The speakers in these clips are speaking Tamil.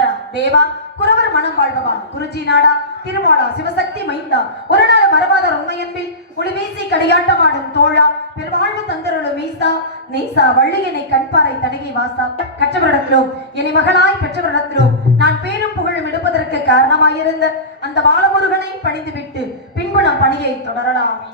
குமரா தேவா குறவர் மனம் வாழ்பவா குருஜி நாடா திருவாளா சிவசக்தி மைந்தா ஒரு நாள் மரபாத உண்மையன்பில் ஒளி வீசி கடியாட்டமாடும் தோழா பெருவாழ்வு தந்தருளு மீசா நேசா வள்ளியனை கண்பாறை தனகை வாசா கற்றவரிடத்திலும் என்னை மகளாய் பெற்றவரிடத்திலும் நான் பேரும் புகழும் எடுப்பதற்கு காரணமாயிருந்த அந்த பாலமுருகனை பணிந்துவிட்டு பின்பு நம் பணியை தொடரலாமே.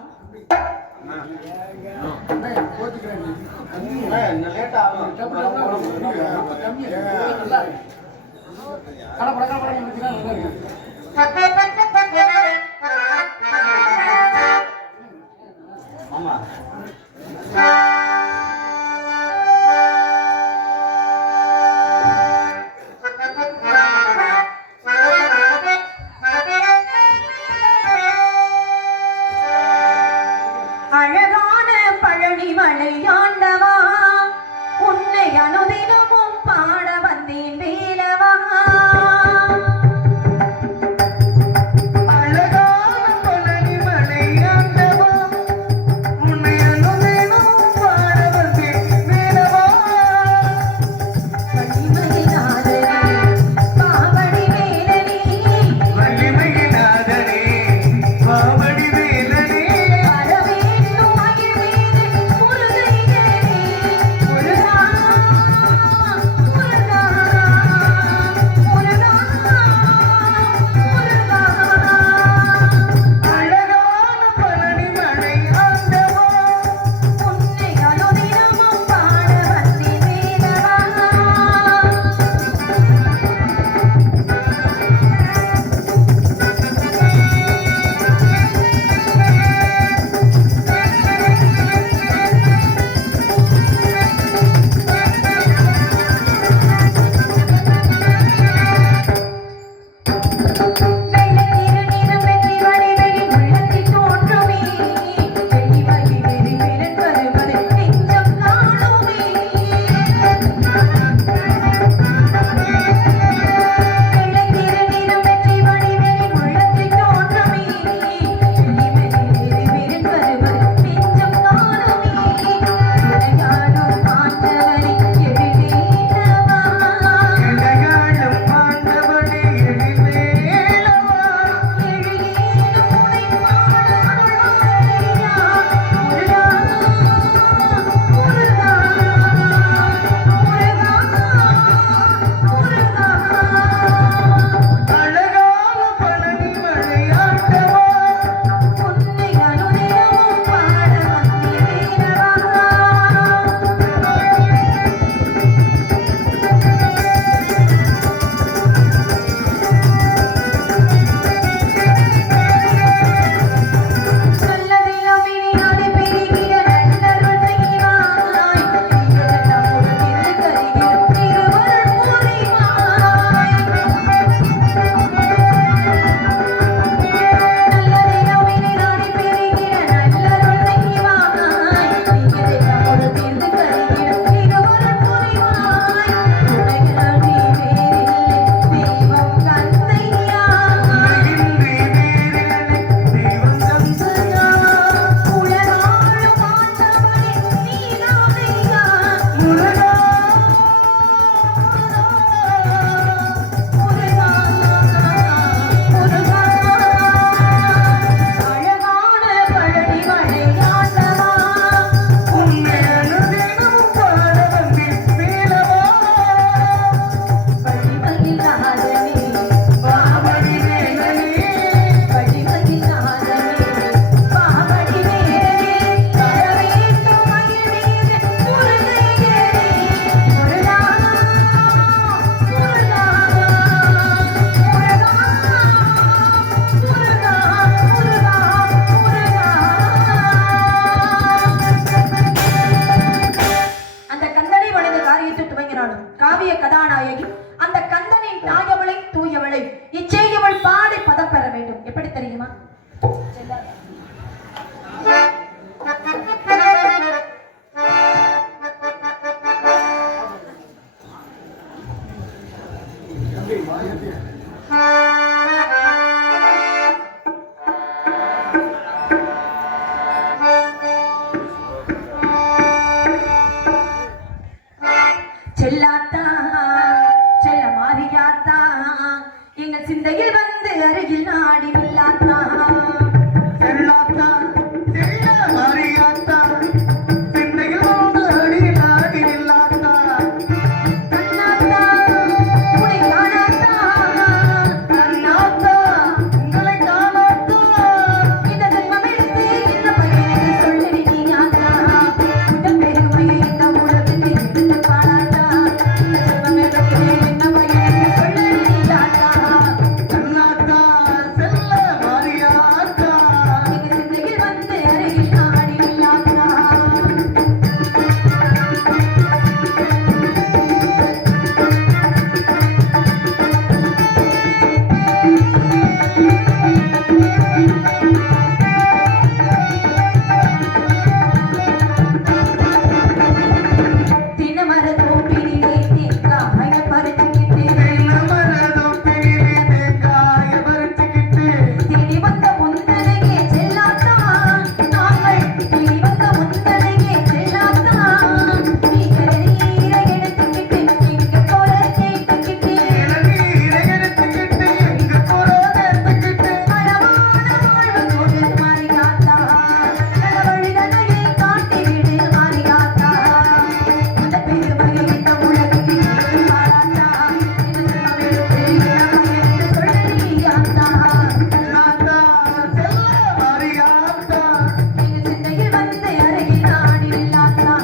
அழகான பழனி மலை ஆண்டவா உன்னை அனுதினமும் பாட வந்தேன் வேலவா. காவிய கதாநாயகி அந்த கந்தனின் தாயவளை தூயவளை இச்செய்யவள் பாடி பதம் பெற வேண்டும். எப்படி தெரியுமா? செல்லாத்தா செல்ல மாறியாத்தா எங்கள் சிந்தையில் வந்து அருகில் நாடி வில்லாத்தா செல்லாத்தா செல்ல மாரியாத்தா சிந்தையில் வந்து அடியில் ஆடி நில்லாத்தா கண்ணாத்தா உனை காணாத்தா கண்ணாத்தா உங்களை காணாத்தா இந்த ஜென்மம் எடுத்து இந்த பையனுக்கு சொல்லி நீயாத்தா இந்த பெருமையை இந்த உலகத்துக்கு எடுத்து பாடாத்தா இந்த ஜென்மம் எடுத்து இந்த பையனுக்கு சொல்லி நீயாத்தா கண்ணாத்தா செல்ல மாரியாத்தா எங்கள் சிந்தையில் வந்து அருகில் நாடி வில்லாத்தா தினமர தோப்பிலே தேங்காய பறிச்சுக்கிட்டே மனதொப்பினிலே தேங்காய பறிச்சுக்கிட்டு தேடி வந்த முந்தனையே செல்லாத்தா நாங்கள் தேடி வந்த முந்தனையே செல்லாத்தா நீ கரையீரை எடுத்துக்கிட்டு எங்க போல கேட்டுக்கிட்டு இளநீரை எடுத்துக்கிட்டு எங்க புறத்துக்கிட்டு அழகான வாழ்வு கொடு மாரியாத்தா நல்ல வழிதனையே காட்டி விடு மாரியாத்தா அந்த பெருமையை இந்த உலகுக்கு எடுத்து பாராட்டா இந்த ஜென்மம் எடுத்து இந்த பையனுக்கு சொல்லியாத்தா கண்ணாத்தா செல்ல மாரியாத்தா எங்கள் சிந்தையில் வந்து அருகில் நாடி வில்லாத்தா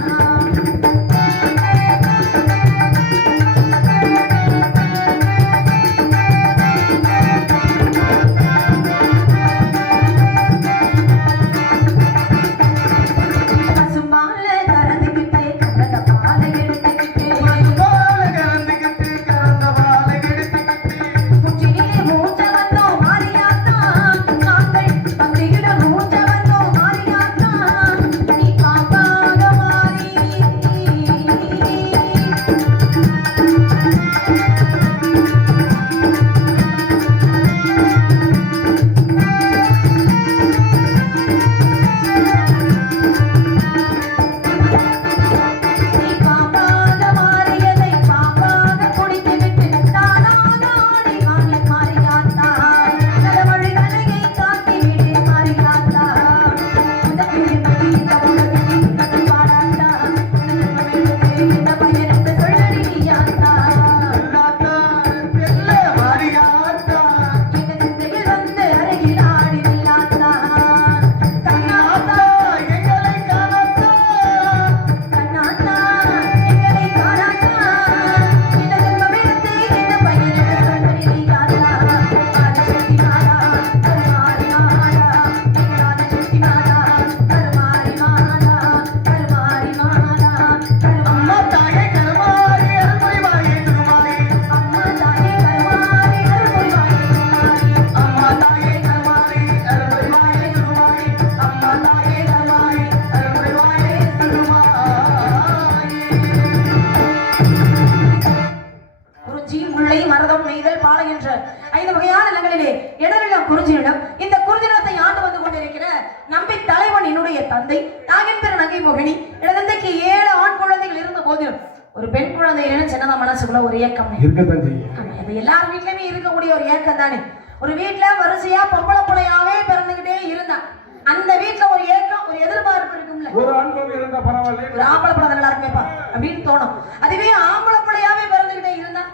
பசும்பால கறந்துக்கிட்டே கறந்த பாலை எடுத்துக்கிட்டே பாலை கலந்துக்கிட்டு கறந்த பாலை எடுத்துக்கிட்டு முற்றிலே மூச்ச வந்தோம் மாரியாத்தா நாங்கள் பக்தியிட மூச்ச வந்தோம் மாரியாத்தா நீ காப்பாக மாறி நீ பாப்பாக மாறியதை பாப்பாக குடித்துவிட்டு தானாக ஆடி வாங்கி மாறியாத்தா நல்ல வழிதனையை காட்டி விடு மாறியாத்தா இந்த பெருமையை இந்த உலகுக்கு எடுத்து பாராட்டா இந்த பையனுக்கு சொல்லடி நீயாத்தா கண்ணாத்தா செல்ல மாரியாத்தா எங்கள் சிந்தையில் வந்து அருகில் ஆடி வில்லாத்தா கண்ணாத்தா எங்களை காணாத்தா கண்ணாத்தா எங்களை காணாத்தா இந்த ஜென்மம் எடுத்து இந்த பையனுக்கு சொல்லடி நீயாத்தா ஆதிசக்தி மாதா கருமாரி மாதா எங்கள் ஆதிசக்தி மாதா கருமாரி மாதா கருமாரி மாதா அம்மா தாயே கருமாரி அருள்புரிவாயே திருமாரி அம்மா தாயே கருமாரி அருள்புரிவாயே திருமாரி அம்மா தாயே கருமாரி அருள்புரிவாயே திருமாரி அம்மா தாயே கருமாரி அருள்புரிவாயே திருமாரி குறிஞ்சி முல்லை மருதம் நெய்தல் பாலை என்ற 5 வகையான நிலங்களிலே இடரெல்லாம் குறிஞ்சியிடம். இந்த குறிஞ்சி நிலத்தை ஆண்டு வந்து கொண்டிருக்கிற நம்பி தலைவன் என்னுடைய தந்தை நாகின் பேர் நங்கை மோகினி. எனது தந்தைக்கு 7 ஆண் குழந்தைகள் இருந்த போதிலும் ஒரு பெண் குழந்தை சின்னதா மனசுக்குள்ள ஒரு ஏக்கம். இருக்கத்தான் செய்யும். ஆமா, இது எல்லார் வீட்லயுமே இருக்கக்கூடிய ஒரு ஏக்கம் தானே. ஒரு வீட்டுல வரிசையா பொம்பளை பிள்ளையாவே பிறந்துகிட்டே இருந்தான். அந்த வீட்டுல ஒரு ஏக்கம், ஒரு எதிர்பார்ப்பு இருக்கும்ல. ஒரு ஆண் குழந்தை இருந்தா பரவாயில்ல, ஒரு ஆம்பளை பிள்ளை நல்லா இருக்குமேப்பா அப்படின்னு தோணும். அதுவே ஆம்பளை பிள்ளையாவே பிறந்துகிட்டே இருந்தா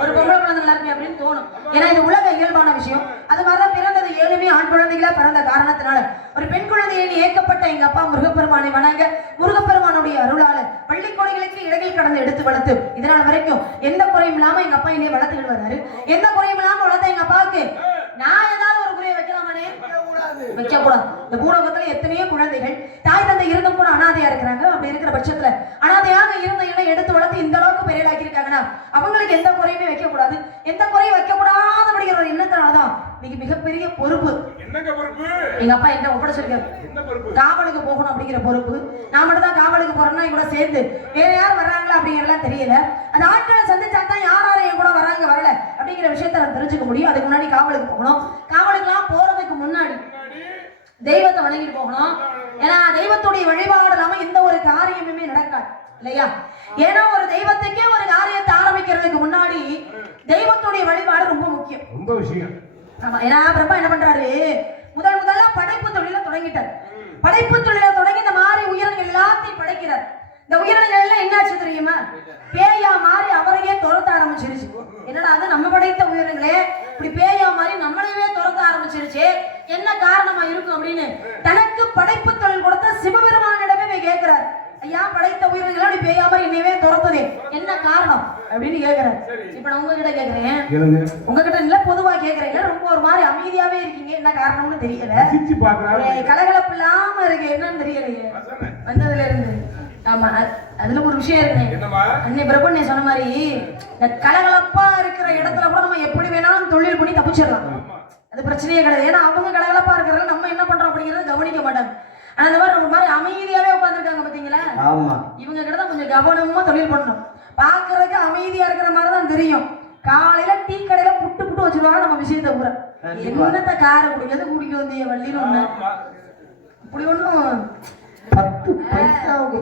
ஒரு பொம்பளை குழந்தை நல்லா இருக்குமே அப்படின்னு தோணும். ஏன்னா இது உலக இயல்பான விஷயம். அது மாதிரிதான் பிறந்தது 7 ஆண் குழந்தைகளா பிறந்த காரணத்தினால ஒரு பெண் குழந்தையை ஏக்கப்பட்ட எங்க அப்பா முருகப்பெருமானை வணங்க முருகப்பெருமானுடைய அருளால பள்ளிக்கொடைகளுக்கு இடையில் கடந்து எடுத்து வளர்த்து இதனால் வரைக்கும் எந்த குறையும் இல்லாம எங்க அப்பா என்னைய வளர்த்துக்கிட்டு வர்றாரு. எந்த குறையும் இல்லாம வளர்த்த எங்க அப்பாவுக்கு நான் ஏதாவது ஒரு குறையை வைக்கலாமானே? வைக்க கூடாது. இந்த பூலோகத்துல எத்தனையோ குழந்தைகள் தாய் தந்தை இருந்தும் கூட அனாதையா இருக்கிறாங்க. அப்படி இருக்கிற பட்சத்துல அனாதையாக இருந்த இடம் எடுத்து வளர்த்து இந்த அளவுக்கு பெரியலாக்கி இருக்காங்கன்னா அவங்களுக்கு எந்த குறையுமே வைக்க கூடாது. எந்த குறையும் வைக்க கூடாது அப்படிங்கிற ஒரு எண்ணத்தினாலதான் இன்னைக்கு மிகப்பெரிய பொறுப்பு எங்க அப்பா என்கிட்ட ஒப்படைச்சிருக்காரு. காவலுக்கு போகணும் அப்படிங்கிற பொறுப்பு. நான் மட்டும் தான் காவலுக்கு போறேன்னா கூட சேர்ந்து வேற யார் வர்றாங்களா அப்படிங்கிறலாம் தெரியல. அந்த ஆட்களை சந்திச்சாதான் யார் என் கூட வராங்க வரல அப்படிங்கிற விஷயத்த நான் தெரிஞ்சுக்க முடியும். அதுக்கு முன்னாடி காவலுக்கு போகணும். காவலுக்குலாம் போறதுக்கு முன்னாடி தெய்வத்தை வணங்கிட்டு போகணும். ஏன்னா தெய்வத்துடைய வழிபாடு இல்லாம எந்த ஒரு காரியமுமே நடக்காது இல்லையா? ஏன்னா ஒரு தெய்வத்துக்கே ஒரு காரியத்தை ஆரம்பிக்கிறதுக்கு முன்னாடி தெய்வத்துடைய வழிபாடு ரொம்ப முக்கியம். முக்கியம். ரொம்ப விஷயம். ஆமா, ஏன்னா பிரம்மா என்ன பண்றாரு, முதல்ல படைப்பு தொழில தொடங்கிட்டார். படைப்பு தொழில தொடங்கி இந்த மாதிரி உயிரினங்கள் எல்லாத்தையும் படைக்கிறார். இந்த உயிரினங்கள் எல்லாம் என்னாச்சு தெரியுமா, பேயா மாறி அவரையே துரத்த ஆரம்பிச்சிருச்சு. என்னடா அது நம்ம படைத்த உயிரினங்களே இப்படி பேயா மாறி நம்மளையே துரத்த ஆரம்பிச்சிருச்சு, என்ன காரணமா இருக்கும் அப்படின்னு தனக்கு படைப்பு தொழில் கொடுத்த சிவபெருமானிடமே போய் கேட்கிறார். ஐயா, படைத்த உயிரினங்களை அப்படி பேயா மாதிரி என்னையவே துரத்துதே, என்ன காரணம் அப்படின்னு கேட்கிறார். இப்ப நான் உங்ககிட்ட கேட்கிறேன், உங்ககிட்ட இல்ல பொதுவா கேட்கறீங்க, ரொம்ப ஒரு மாதிரி அமைதியாவே இருக்கீங்க, என்ன காரணம்னு தெரியல, கலகலப்பு இல்லாம இருக்கு, என்னன்னு தெரியலையே வந்ததுல இருந்து. ஆமா, அதுல ஒரு விஷயம் இருக்கு. அன்னை பிரபு சொன்ன மாதிரி இந்த கலகலப்பா இருக்கிற இடத்துல கூட நம்ம எப்படி வேணாலும் தொழில் பண்ணி தப்பிச்சிடலாம், அது பிரச்சனையே கிடையாது. ஏன்னா அவங்க கலகலப்பா இருக்கிறது நம்ம என்ன பண்றோம் அப்படிங்கறத கவனிக்க மாட்டாங்க. ஆனா இந்த மாதிரி ரொம்ப மாதிரி அமைதியாவே உட்காந்துருக்காங்க பாத்தீங்களா, இவங்க கிட்ட தான் கொஞ்சம் கவனமா தொழில் பண்ணணும். பாக்குறதுக்கு அமைதியா இருக்கிற மாதிரி தான் தெரியும், காலையில டீ கடையில புட்டு வச்சிருவாங்க நம்ம விஷயத்த கூட. என்னத்த காரை குடிக்கிறது குடிக்க வந்திய வள்ளின்னு ஒண்ணு இப்படி ஒண்ணும் 10 பைசாவுக்கு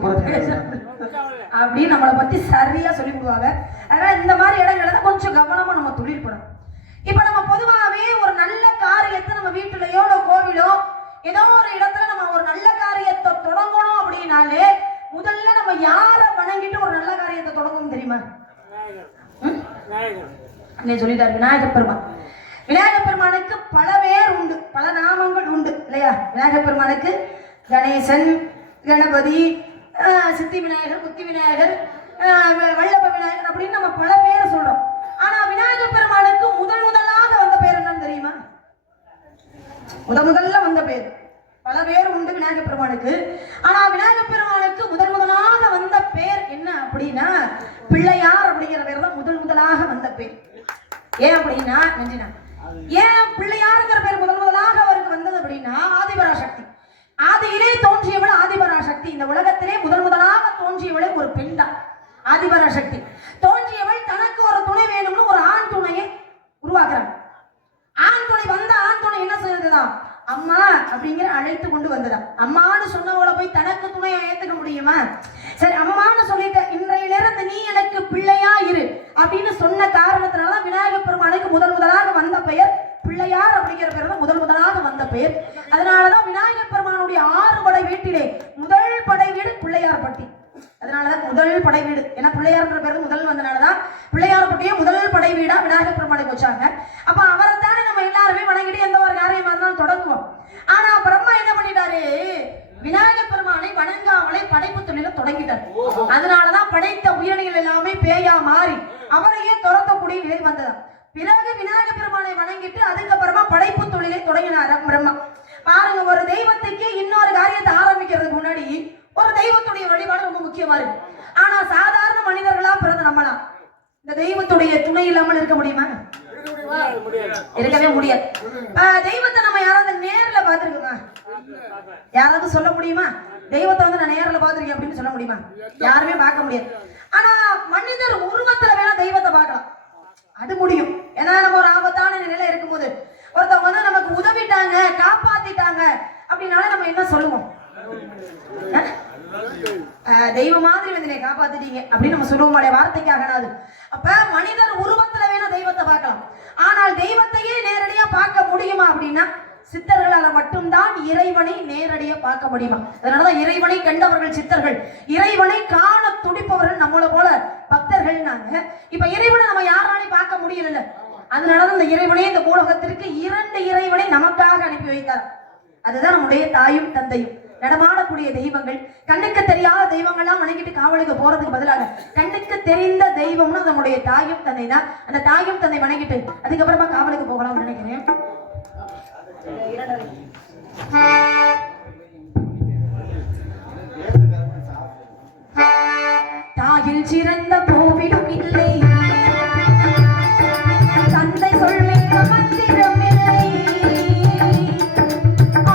அப்படின்னு நம்மளை பத்தி சரியா சொல்லிவிடுவாங்க. அதனால இந்த மாதிரி இடங்கள்ல கொஞ்சம் கவனமா நம்ம தொழில் பண்ணணும். இப்ப நம்ம பொதுவாகவே ஒரு நல்ல காரியத்தை நம்ம வீட்டுலயோ கோவிலோ ஏதோ ஒரு இடத்துல நம்ம ஒரு நல்ல காரியத்தை தொடங்கணும் அப்படின்னாலே முதல்ல நம்ம யாரை வணங்கிட்டு ஒரு நல்ல காரியத்தை தொடங்கணும் தெரியுமா? சொல்லிட்டாரு விநாயகர் பெருமான். விநாயகர் பெருமானுக்கு பல பேர் உண்டு, பல நாமங்கள் உண்டு இல்லையா? விநாயகர் பெருமானுக்கு கணேசன், கணபதி, சித்தி விநாயகர், புத்தி விநாயகர், வல்லப விநாயகர் அப்படின்னு நம்ம பல பேர் சொல்றோம். ஆனா விநாயகர் பெருமானுக்கு முதலாக வந்த பேர் என்னன்னு தெரியுமா? முதல்ல வந்த பேர் பல பேர் உண்டு விநாயகர் பெருமானுக்கு. ஆனா விநாயகர் பெருமானுக்கு முதலாக வந்த பேர் என்ன அப்படின்னா பிள்ளையார் அப்படிங்கிற பேர் தான் முதலாக வந்த பேர். ஏன் அப்படின்னா நஞ்சினா, ஏன் பிள்ளையாருங்கிற பேர் முதலாக அவருக்கு வந்தது அப்படின்னா ஆதிபராசக்தி, ஆதியிலே தோன்றியவள் ஆதிபராசக்தி. இந்த உலகத்திலே முதலாக தோன்றியவளே ஒரு பெண் தான் ஆதிபராசக்தி. தோன்றியவள் தனக்கு ஒரு துணை வேணும்னு ஒரு ஆண் துணையை உருவாக்குறாங்க. ஆண் துணை வந்த ஆண் துணை என்ன செய்யறதுதான் அம்மா அப்படிங்கிற அழைத்து கொண்டு வந்ததா. அம்மான்னு சொன்னவளை போய் தனக்கு துணையை ஏத்துக்க முடியுமா? சரி, அம்மான்னு சொல்லிட்ட, இன்றையிலிருந்து நீ எனக்கு பிள்ளையா இரு அப்படின்னு சொன்ன காரணத்தினாலதான் விநாயகர் பெருமானுக்கு முதலாக வந்த பெயர் பிள்ளையார் அப்படிங்கிற பேர் தான் முதலாக வந்த பெயர். அதனாலதான் விநாயகர் பெருமானுடைய 6 படை வீட்டிலே முதல் படை வீடு பிள்ளையார்பட்டி. அதனாலதான் முதல் படை வீடு, ஏன்னா பிள்ளையார்ன்ற பேர் முதல் வந்தனாலதான் பிள்ளையார்பட்டியே முதல் படை வீடா விநாயகர் பெருமானுக்கு வச்சாங்க. அப்ப அவரை தானே நம்ம எல்லாருமே வணங்கிட்டு எந்த ஒரு காரியமா இருந்தாலும் தொடங்குவோம். ஆனா பிரம்மா என்ன பண்ணிட்டாரு, விநாயகர் பெருமானை வணங்காமலே படைப்பு தொழில தொடங்கிட்டார். அதனாலதான் படைத்த உயிரினங்கள் எல்லாமே பேயா மாறி அவரையே துரத்தக்கூடிய நிலை வந்ததா. பிறகு விநாயகர் பெருமானை வணங்கிட்டு அதுக்கப்புறமா படைப்பு தொழிலை தொடங்கினார் பிரம்மா. பாருங்க, ஒரு தெய்வத்துக்கு இன்னொரு காரியத்தை ஆரம்பிக்கிறதுக்கு முன்னாடி ஒரு தெய்வத்துடைய வழிபாடு ரொம்ப முக்கியமா இருக்கு. ஆனா சாதாரண மனிதர்களா பிறந்த நம்மளாம் இந்த தெய்வத்துடைய துணை இல்லாமல் இருக்க முடியுமா? இருக்கவே முடியாது. தெய்வத்தை நம்ம யாராவது நேர்ல பாத்துருக்கோமா? யாராவது சொல்ல முடியுமா? தெய்வத்தை வந்து நான் நேர்ல பாத்துருக்கேன் அப்படின்னு சொல்ல முடியுமா? யாருமே பார்க்க முடியாது. ஆனா மனிதர் உருவத்துல வேணா தெய்வத்தை பார்க்கலாம், அது முடியும். ஏன்னா நம்ம ஒரு ஆபத்தான நிலையில இருக்கும்போது ஒருத்தவங்க வந்து நமக்கு உதவிட்டாங்க, காப்பாத்திட்டாங்க அப்படின்னால நம்ம என்ன சொல்லுவோம்? தெய்வம் மாதிரி வந்து நீ காப்பாத்திட்டீங்க அப்படின்னு நம்ம சொல்லுவோம் வார்த்தைக்காக. அப்ப மனிதர் உருவத்துல வேணா தெய்வத்தை பார்க்கலாம், ஆனால் தெய்வத்தையே நேரடியா பார்க்க முடியுமா அப்படின்னா சித்தர்களால மட்டும்தான் இறைவனை நேரடியா பார்க்க முடியுமா. அதனாலதான் இறைவனை கண்டவர்கள் சித்தர்கள், இறைவனை காண துடிப்பவர்கள் நம்மள போல பக்தர்கள். நாங்க இப்ப இறைவனை நம்ம யாராலையும் பார்க்க முடியல. அதனாலதான் இந்த இறைவனே இந்த உலகத்திற்கு 2 இறைவனை நமக்காக அனுப்பி வைத்தார். அதுதான் நம்முடைய தாயும் தந்தையும். நடமாடக்கூடிய தெய்வங்கள், கண்ணுக்கு தெரியாத தெய்வங்கள்லாம் வணங்கிட்டு காவலுக்கு போறதுக்கு பதிலாக கண்ணுக்கு தெரிந்த தெய்வம்னு நம்முடைய தாயும் தந்தை தான். அந்த தாயும் தந்தை வணங்கிட்டு அதுக்கப்புறமா காவலுக்கு போகலாம்னு நினைக்கிறேன். தாயில் சிறந்த கோவிலும் இல்லை, தந்தை சொல்மிக்க மந்திரம் இல்லை,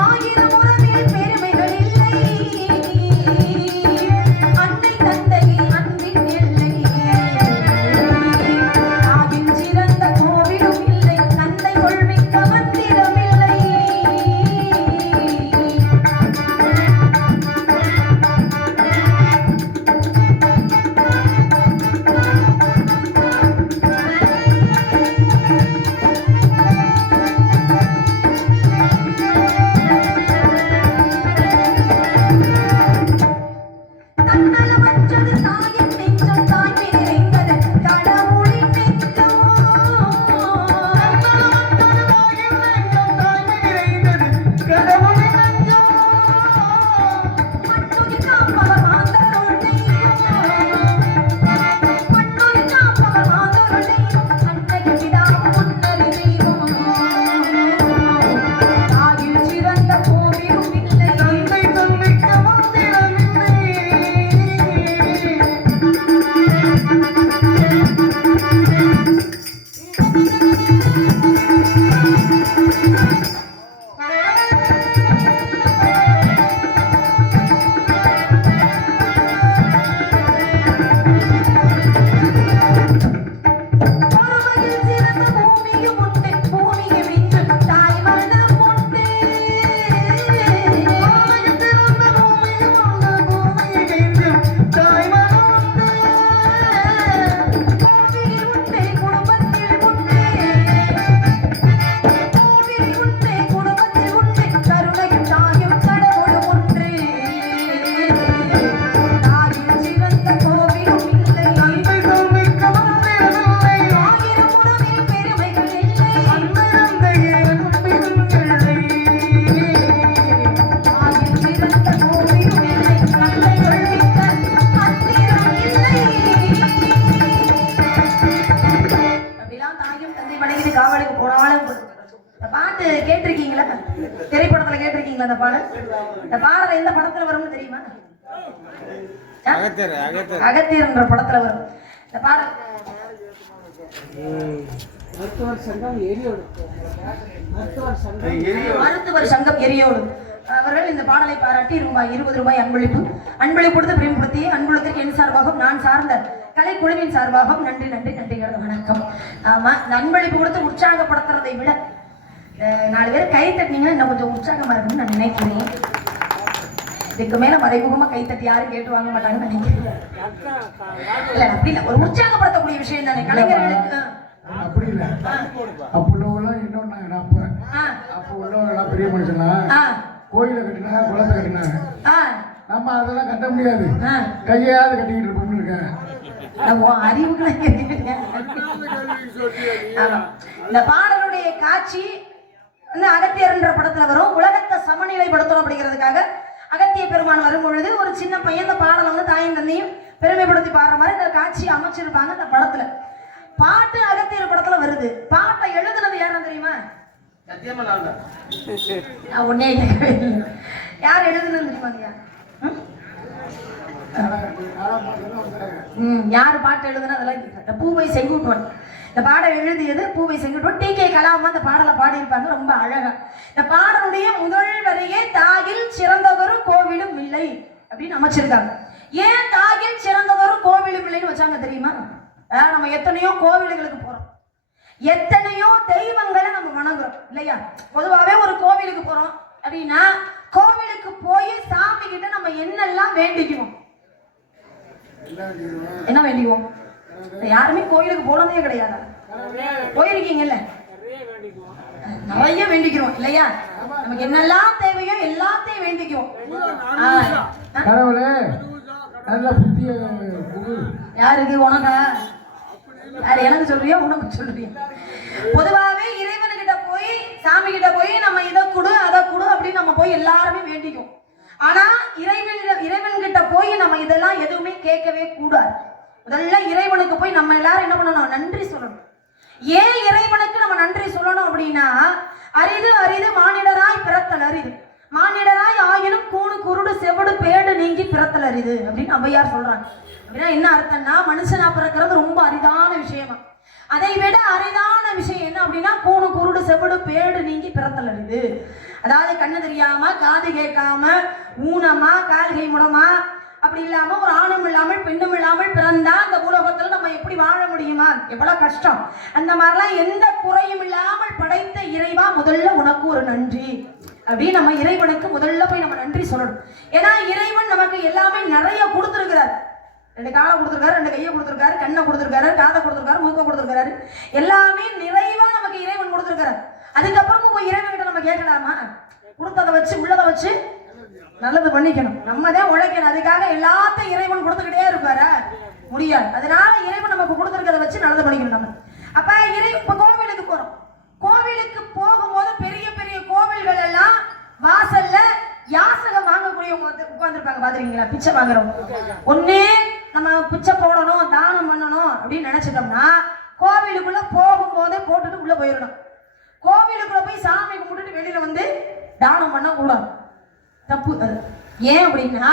ஆயிரம் உறவில் பெருமைகள் இல்லை, அன்னை தந்தை அன்பின் எல்லை. தாயில் சிறந்த கோவிலும் இல்லை, தந்தை சொல்மிக்க மந்திரம் இல்லை. தந்தை வணங்கிட்டு காவலுக்கு போனாலும் இந்த பாட்டு கேட்டிருக்கீங்களா? திரைப்படத்துல கேட்டிருக்கீங்களா? அந்த பாடல், இந்த பாடல் எந்த படத்துல வரும்னு தெரியுமா? அகத்தியர்ன்ற படத்துல வரும் இந்த பாடல். மருத்துவர் சங்கம் எரியோடு அவர்கள் இந்த பாடலை பாராட்டி ரூபாய் 20 அன்பளிப்பு கொடுத்து பிரேமப்படுத்தி அன்புலத்திற்கு என் சார்பாகவும் நான் சார்ந்த கலைக்குழுவின் சார்பாகவும் நன்றி நன்றி நன்றிகள் வணக்கம். ஆமா, அன்பளிப்பு கொடுத்து உற்சாகப்படுத்துறதை விட 4 பேர் கை தட்டினீங்கன்னா இன்னும் கொஞ்சம் உற்சாகமா இருக்குன்னு நான் நினைக்கிறேன். இதுக்கு மேல மறைமுகமா கை தட்டி யாரும் கேட்டு வாங்க மாட்டாங்கன்னு நினைக்கிறேன். இல்ல அப்படி இல்ல, ஒரு உற்சாகப்படுத்தக்கூடிய விஷயம் தானே கலைஞர்களுக்கு. அப்படி இல்ல, அப்ப உள்ளவங்களாம் இன்னொன்னு அப்ப உள்ளவங்களாம் பெரிய மனுஷன்லாம் கோயிலை கட்டினா குளத்தை கட்டினாங்க. நம்ம அதெல்லாம் கட்ட முடியாது, கையாவது கட்டிக்கிட்டு இருப்போம்னு இருக்கேன். இந்த பாடலுடைய காட்சி அகத்தியர் என்ற படத்துல வரும். உலகத்தை சமநிலைப்படுத்தணும் அப்படிங்கிறதுக்காக அகத்திய பெருமான் வரும் பொழுது ஒரு சின்ன பையன் இந்த பாடலை வந்து தாயும் தந்தையும் பெருமைப்படுத்தி பாடுற மாதிரி இந்த காட்சியை அமைச்சிருப்பாங்க இந்த படத்துல. பாட்டு அகத்தியர் படத்துல வருது. பாட்டை எழுதுனது யாரும் தெரியுமா? ஒன்னே யார் எழுதுனது தெரியுமாங்கய்யா? யாரு பாட்டு எழுதுனா அதெல்லாம் பூவை செங்குட்டுவன். இந்த பாடல் எழுதியது பூவை செங்குட்டுவன். டி.கே. கலாமா இந்த பாடலை பாடியிருப்பாங்க ரொம்ப அழகா. இந்த பாடலுடைய முதல் வரையே தாயில் சிறந்ததொரு கோவிலும் இல்லை அப்படின்னு அமைச்சிருக்காங்க. ஏன் தாயில் சிறந்ததொரு கோவிலும் இல்லைன்னு வச்சாங்க தெரியுமா? நம்ம எத்தனையோ கோவில்களுக்கு போறோம், எத்தனையோ தெய்வங்களை நம்ம வணங்குறோம் இல்லையா? பொதுவாகவே ஒரு கோவிலுக்கு போறோம் அப்படின்னா கோவிலுக்கு போய் சாமி கிட்ட நம்ம என்னெல்லாம் வேண்டிக்குவோம்? என்ன வேண்டிக்குவோம்? யாருமே கோயிலுக்கு போனதே கிடையாது. போயிருக்கீங்கல்ல, நிறைய வேண்டிக்கிறோம் இல்லையா? நமக்கு என்னெல்லாம் தேவையோ எல்லாத்தையும் வேண்டிக்குவோம். யாருக்கு? உனக்கா? யாரு எனக்கு சொல்றியா உனக்கு சொல்றியா? பொதுவாகவே இறைவன்கிட்ட போய் சாமி கிட்ட போய் நம்ம இதை கொடு அதை கொடு அப்படின்னு நம்ம போய் எல்லாருமே வேண்டிக்குவோம். ஆனா இறைவன் கிட்ட போய் நம்ம இதெல்லாம் எதுவுமே கேட்கவே கூடாது. முதல்ல இறைவனுக்கு போய் நம்ம எல்லாரும் என்ன பண்ணணும்? நன்றி சொல்லணும். ஏன் இறைவனுக்கு நம்ம நன்றி சொல்லணும் அப்படின்னா, அரிது அரிது மானிடராய் பிறத்தல் அரிது, மானிடராய் ஆயினும் கூணு குருடு செவடு பேடு நீங்கி பிறத்தல் அரிது அப்படின்னு ஔவையார் சொல்றாங்க. அப்படின்னா என்ன அர்த்தம்னா, மனுஷனா பிறக்கிறது ரொம்ப அரிதான விஷயமா. அதை விட அரிதான விஷயம் என்ன அப்படின்னா, கூணு குருடு செவடு பேடு நீங்கி பிறத்தல் அரிது. அதாவது கண்ணு தெரியாம, காது கேட்காம, ஊனமா, கால்கை முடமா, அப்படி இல்லாம ஒரு ஆணும் இல்லாமல் பெண்ணும் இல்லாமல் பிறந்தா இந்த பூலோகத்துல நம்ம எப்படி வாழ முடியுமா? எவ்வளவு கஷ்டம். அந்த மாதிரிலாம் எந்த குறையும் இல்லாமல் படைத்த இறைவா, முதல்ல உனக்கு ஒரு நன்றி அப்படின்னு நம்ம இறைவனுக்கு முதல்ல போய் நம்ம நன்றி சொல்லணும். ஏன்னா இறைவன் நமக்கு எல்லாமே நிறைய கொடுத்துருக்கிறார். 2 காலை கொடுத்துருக்காரு, 2 கையை கொடுத்துருக்காரு, கண்ணை கொடுத்துருக்காரு, காதை கொடுத்துருக்காரு, மூக்கை கொடுத்துருக்காரு. எல்லாமே நிறைவா நமக்கு இறைவன் கொடுத்துருக்காரு. அதுக்கப்புறமும் போய் இறைவன் கிட்ட நம்ம கேட்கலாமா? கொடுத்ததை வச்சு உள்ளதை வச்சு நல்லது பண்ணிக்கணும். நம்ம தான் உழைக்கணும். அதுக்காக எல்லாத்தையும் இறைவன் கொடுத்துக்கிட்டே இருப்பாரு? முடியாது. அதனால இறைவன் நமக்கு கொடுத்துருக்கதை வச்சு நல்லது பண்ணிக்கணும். நம்ம அப்ப இப்ப கோவிலுக்கு போறோம். கோவிலுக்கு போகும்போது பெரிய பெரிய கோவில்கள் எல்லாம் வாசல்ல யாசகம் வாங்கக்கூடியவங்க உட்கார்ந்துருப்பாங்க. பாத்துருக்கீங்களா? பிச்சை வாங்குறவங்க. ஒன்னே நம்ம பிச்சை போடணும், தானம் பண்ணணும் அப்படின்னு நினைச்சிட்டோம்னா கோவிலுக்குள்ள போகும்போதே போட்டுட்டு உள்ள போயிடணும். கோவிலுக்குள்ள போய் சாமி கும்பிட்டுட்டு வெளியில வந்து தானம் பண்ண கூடாது, தப்பு. ஏன் அப்படின்னா,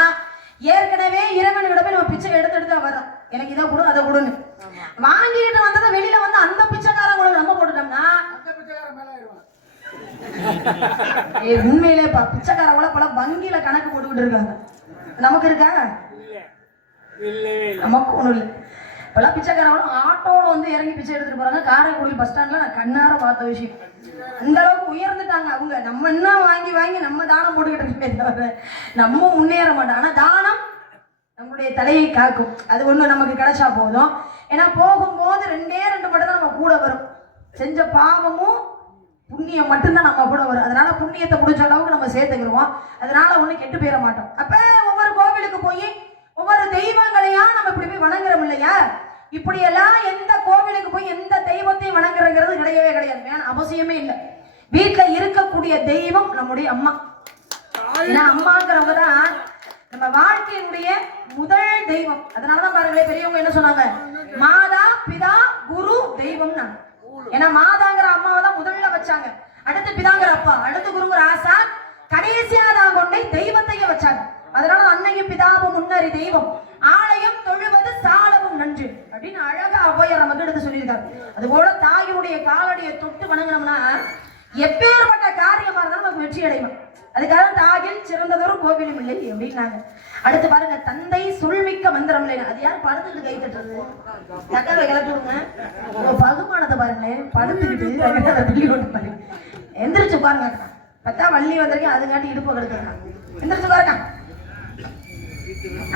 ஏற்கனவே இறைவன்கிட்ட போய் நம்ம பிச்சை எடுத்து வரோம். எனக்கு இதை கொடு அதை கொடுன்னு வாங்கிட்டு வந்ததை வெளியில வந்து அந்த பிச்சைக்காரங்களுக்கு நம்ம போட்டுட்டோம்னா உண்மையிலே பிச்சைக்காரங்கள பல வங்கியில கணக்கு போட்டுக்கிட்டு இருக்காங்க. நமக்கு இருக்கா? நமக்கு ஒண்ணும் இல்லை. இப்பெல்லாம் பிச்சைக்காரங்களும் ஆட்டோல வந்து இறங்கி பிச்சை எடுத்துட்டு போறாங்க. காரைக்குடி பஸ் ஸ்டாண்ட்ல நான் கண்ணார பார்த்த விஷயம். அந்த அளவுக்கு உயர்ந்துட்டாங்க அவங்க. நம்ம என்ன வாங்கி வாங்கி நம்ம தானம் போட்டுக்கிட்டு இருக்கே தவிர நம்ம முன்னேற மாட்டோம். ஆனா தானம் நம்மளுடைய தலையை காக்கும். அது ஒண்ணு நமக்கு கிடைச்சா போதும். ஏன்னா போகும்போது 2 மட்டும் தான் நம்ம கூட வரும். செஞ்ச பாவமும் புண்ணியம் மட்டும்தான் நம்ம கூட வரும். அதனால புண்ணியத்தை முடிஞ்ச அளவுக்கு நம்ம சேர்த்துக்கிடுவோம். அதனால ஒண்ணு கெட்டு போயிட மாட்டோம். அப்ப ஒவ்வொரு கோவிலுக்கு போய் ஒவ்வொரு தெய்வங்களையா நம்ம இப்படி போய் வணங்குறோம் இல்லையா? இப்படி எல்லாம் எந்த கோவிலுக்கு போய் எந்த தெய்வத்தையும் வணங்குறது கிடையவே கிடையாது. வேணும், அவசியமே இல்லை. வீட்டுல இருக்கக்கூடிய தெய்வம் நம்முடைய அம்மா. ஏன்னா அம்மாங்கிறவங்க தான் நம்ம வாழ்க்கையினுடைய முதல் தெய்வம். அதனாலதான் பாருங்களேன், பெரியவங்க என்ன சொன்னாங்க? மாதா பிதா குரு தெய்வம். ஏன்னா மாதாங்கிற அம்மாவை தான் முதல்ல வச்சாங்க, அடுத்து பிதாங்கிற அப்பா, அடுத்து குருங்கிற ஆசான், கடைசியா தான் கொண்டே தெய்வத்தையே வச்சாங்க. அதனால அன்னையும் பிதாவும் முன்னறி தெய்வம், ஆலயம் தொழுவது சாலவும் நன்று அப்படின்னு அழகா ஔவையார் நமக்கு எடுத்து சொல்லியிருக்காரு. அது போல தாயினுடைய காலடியை தொட்டு வணங்கினோம்னா எப்பேற்பட்ட காரியமா இருந்தாலும் நமக்கு வெற்றி அடையும். அதுக்காக தாயில் சிறந்ததொரு கோவிலும் இல்லை அப்படின்னாங்க. அடுத்து பாருங்க, தந்தை சொல்மிக்க மந்திரம் இல்லை. அது யார் படுத்துக்கிட்டு கை தட்டுறது? தக்கவை கிளப்பிடுங்க. பகுமானத்தை பாருங்களேன், படுத்துக்கிட்டு எந்திரிச்சு பாருங்க. பத்தா வள்ளி வந்திருக்கேன், அதுங்காட்டி இடுப்பு கெடுத்துருக்காங்க. எந்திரிச்சு பாருங்க.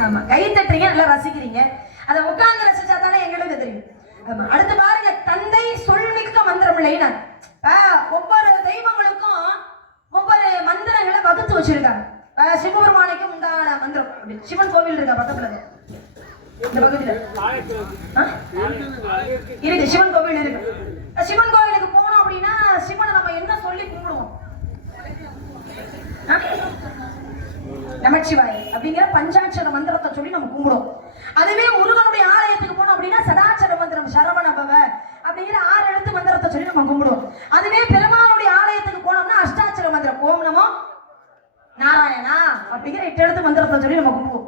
ஆமா, கை தட்டுறீங்க, நல்லா ரசிக்கிறீங்க. அதை உட்கார்ந்து ரசிச்சா தானே எங்களுக்கு தெரியும். ஆமா, அடுத்து பாருங்க, தந்தை சொல்மிக்க மந்திரம் இல்லைன்னா ஒவ்வொரு தெய்வங்களுக்கும் ஒவ்வொரு மந்திரங்களை வகுத்து வச்சிருக்காங்க. சிவபெருமானுக்கும் உண்டான மந்திரம். சிவன் கோவில் இருக்கா பக்கத்துல, இந்த பகுதியில இருக்கு சிவன் கோவில் இருக்கு. சிவன் கோவிலுக்கு போனோம் அப்படின்னா சிவனை நம்ம என்ன சொல்லி கும்பிடுவோம்? நமச்சிவாய் அப்படிங்கிற பஞ்சாட்சர மந்திரத்தை சொல்லி நம்ம கும்பிடுவோம். அதுவே முருகனுடைய ஆலயத்துக்கு போனோம் அப்படின்னா சதாட்சர மந்திரம் சரவண பவ அப்படிங்கிற 6 எழுத்து மந்திரத்தை சொல்லி நம்ம கும்பிடுவோம். அதுவே பெருமாளுடைய ஆலயத்துக்கு போனோம்னா அஷ்டாட்சர மந்திரம் ஓம் நமோ நாராயணா அப்படிங்கிற 8 எழுத்து மந்திரத்தை சொல்லி நம்ம கும்பிடுவோம்.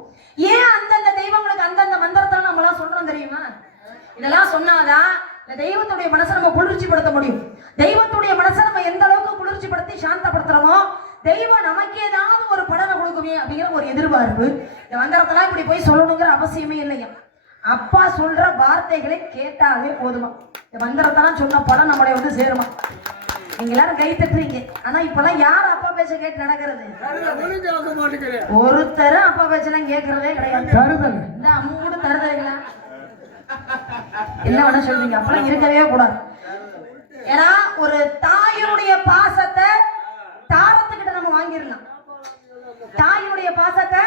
ஏன் அந்தந்த தெய்வங்களுக்கு அந்தந்த மந்திரத்தை நம்மளாம் சொல்றோம் தெரியுமா? இதெல்லாம் சொன்னாதான் இந்த தெய்வத்துடைய மனசை நம்ம குளிர்ச்சிப்படுத்த முடியும். தெய்வத்துடைய மனசை நம்ம எந்த அளவுக்கு குளிர்ச்சிப்படுத்தி சாந்தப்படுத்துறோமோ தெய்வம் நமக்கு ஏதாவது ஒரு பலனை கொடுக்குமே அப்படிங்கிற ஒரு எதிர்பார்ப்பு. இந்த மந்திரத்தெல்லாம் இப்படி போய் சொல்லணுங்கிற அவசியமே இல்லையா. அப்பா சொல்ற வார்த்தைகளை கேட்டாலே போதுமா. இந்த மந்திரத்தெல்லாம் சொன்ன படம் நம்மளை வந்து சேருமா. நீங்க எல்லாரும் கை தட்டுறீங்க, ஆனா இப்பெல்லாம் யார் அப்பா பேச்ச கேட்டு நடக்கிறது? ஒருத்தரும் அப்பா பேச்செல்லாம் கேட்கறதே கிடையாது. இந்த அம்மா கூட தருதலைங்களா என்ன வேணா சொல்றீங்க, அப்பெல்லாம் இருக்கவே கூடாது. ஏன்னா ஒரு தாயினுடைய பாசத்தை தாரத்துக்கிட்ட நம்ம வாங்கிடலாம். தாயினுடைய பாசத்தை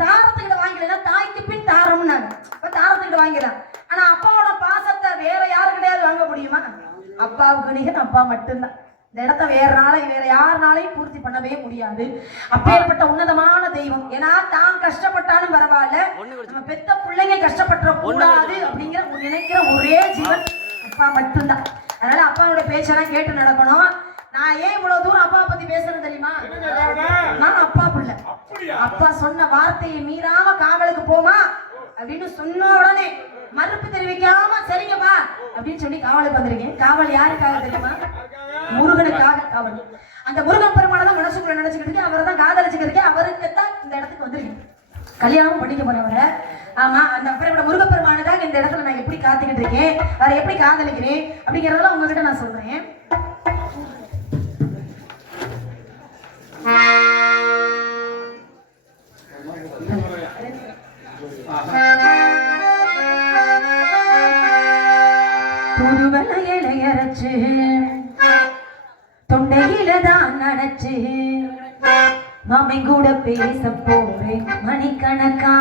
தாரத்துக்கிட்ட வாங்கிடலாம். தாய்க்கு பின் தாரம்னாங்க, தாரத்துக்கிட்ட வாங்கிடலாம். ஆனா அப்பாவோட பாசத்தை வேற யாரு கிடையாது வாங்க முடியுமா? அப்பாவுக்கு நிகர் அப்பா மட்டும்தான். இந்த இடத்த வேற யாருனாலையும் பூர்த்தி பண்ணவே முடியாது. அப்பேற்பட்ட உன்னதமான தெய்வம். ஏன்னா தான் கஷ்டப்பட்டாலும் பரவாயில்ல, நம்ம பெத்த பிள்ளைங்க கஷ்டப்பட்டுற கூடாது அப்படிங்கிற நினைக்கிற ஒரே ஜீவன் அப்பா மட்டும்தான். அதனால அப்பாவோட பேச்செல்லாம் கேட்டு நடக்கணும். நான் ஏன் இவ்வளவு தூரம் அப்பா பத்தி பேசுறேன் தெரியுமா? நான் அப்பா பிள்ளை. அப்பா சொன்ன வார்த்தையை மீறாம காவலுக்கு போமா அப்படின்னு சொன்ன உடனே மறுப்பு தெரிவிக்காம சரிங்கப்பா அப்படின்னு சொல்லி காவலுக்கு வந்திருக்கேன். காவல் யாருக்காக தெரியுமா? முருகனுக்காக காவல். அந்த முருகன் பெருமானை தான் மனசுக்குள்ள நினைச்சுக்கிட்டு அவரை தான் காதலிச்சுக்கிட்டு அவருக்கு தான் இந்த இடத்துக்கு வந்திருக்கேன். கல்யாணமும் பண்ணிக்க போறவரை. ஆமா, அந்த அப்புறம் முருகப்பெருமானுக்காக இந்த இடத்துல நான் எப்படி காத்துக்கிட்டு இருக்கேன், அவரை எப்படி காதலிக்கிறேன் அப்படிங்கறதெல்லாம் உங்ககிட்ட நான் சொல்றேன். புதுவலையரைச்சு தொண்டையில தான் நினைச்சு மாமி கூட பேச போறேன் மணிக்கணக்கா.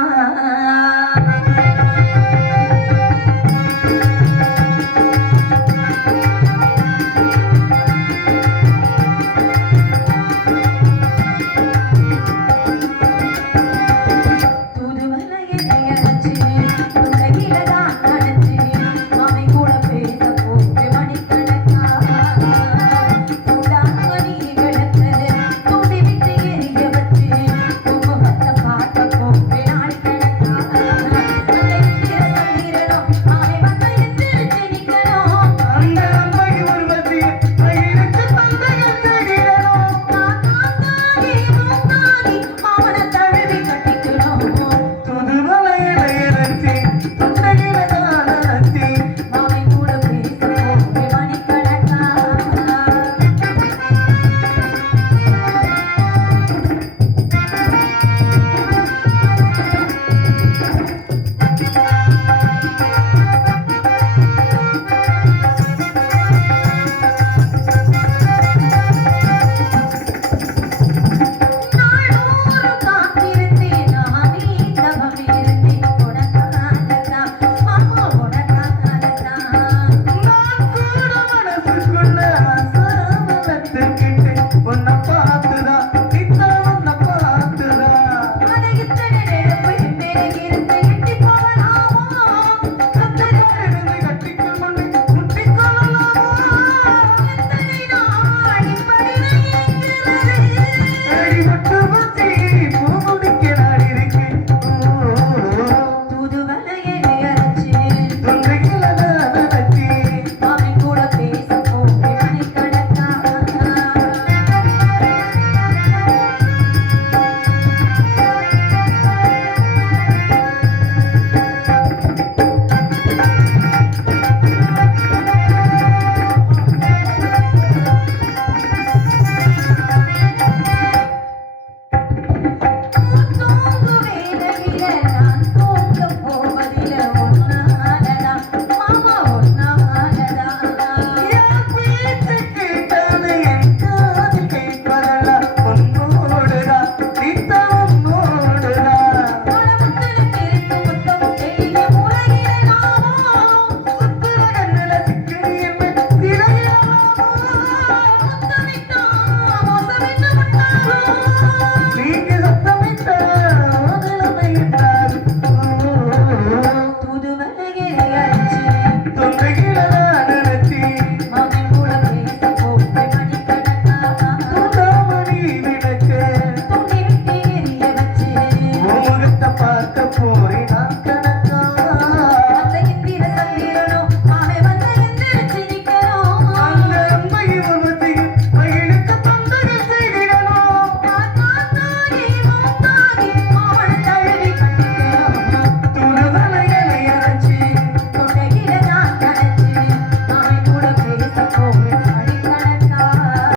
பார்க்க